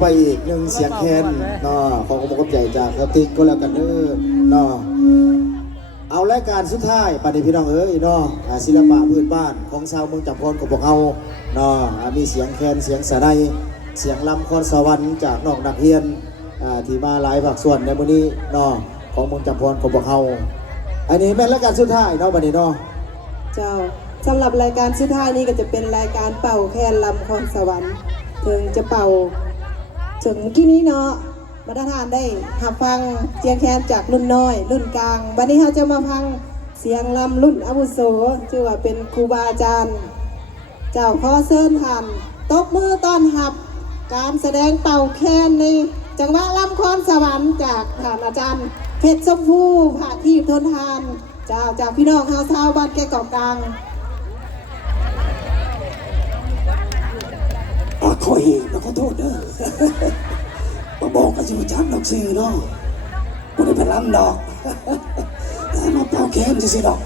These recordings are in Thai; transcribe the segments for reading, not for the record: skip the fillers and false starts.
ไปอีกหนึ่งเสียงแคนเนาะของกำลังใจจากกระติกก็แล้วกันเด้อเนาะเอารายการสุดท้ายปฏิพี่น้องเอ้ยเนาะศิลปะพื้นบ้านของชาวเมืองจำพรของพวกเราเนาะมีเสียงแคนเสียงสะไนเสียงลำคอนสวรรค์จากนอกนักเรียนที่มาหลายภาคส่วนในมื้อนี้เนาะของเมืองจำพรของพวกเราอันนี้แม่นรายการสุดท้ายเนาะบัดนี้เนาะเจ้าสำหรับรายการสุดท้ายนี้ก็จะเป็นรายการเป่าแคนลำคอนสวรรค์ถึงจะเป่าถึงเมื่อกี้นี้เนาะมาตรฐานได้หับฟังเสียงแคนจากรุ่นน้อยรุ่นกลางวันนี้เราจะมาฟังเสียงลำรุ่นอาวุโสชื่อว่าเป็นครูบาอาจารย์เจ้าขอเชิญท่านตบมือต้อนรับการแสดงเป่าแคนในจังหวะลำคอนสวรรค์จากท่านอาจารย์เพชรชมพูผาทีพทนทานเจ้าจากพี่น้องชาวบ้านแก่เกาะกลางขอเองแล้วขอโทษเด้อมาบอกกันสิว่าจักดอกซื้อเนาะบ่ได้ไปล้ำดอกมาเป่าแคนสิดอก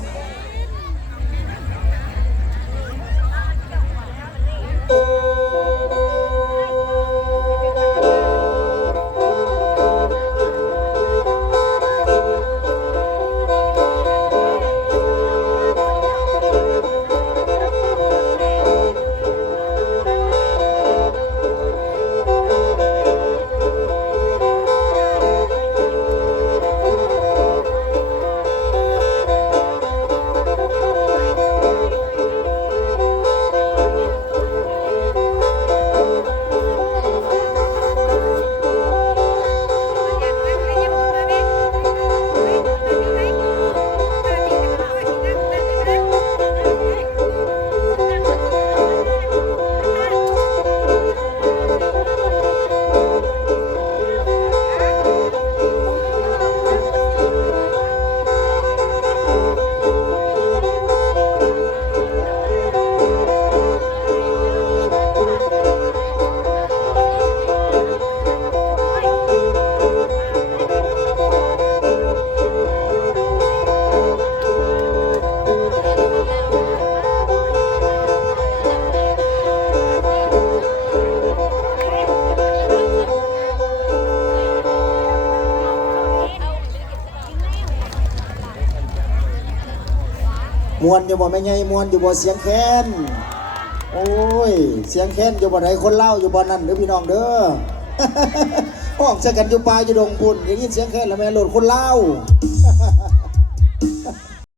มวนอยู่บ่แม่ใหญ่มวนอยู่บ่เสียงแคนโอ้ยเสียงแคนอยู่บ่ไหนคนเล่าอยู่บ่นั่นเด้อพี่น้องเด้อห้องใส่กันอยู่ป่าอยู่ดงพุ่นได้ยินเสียงแคนแล้วแม่โหลดคนเล่า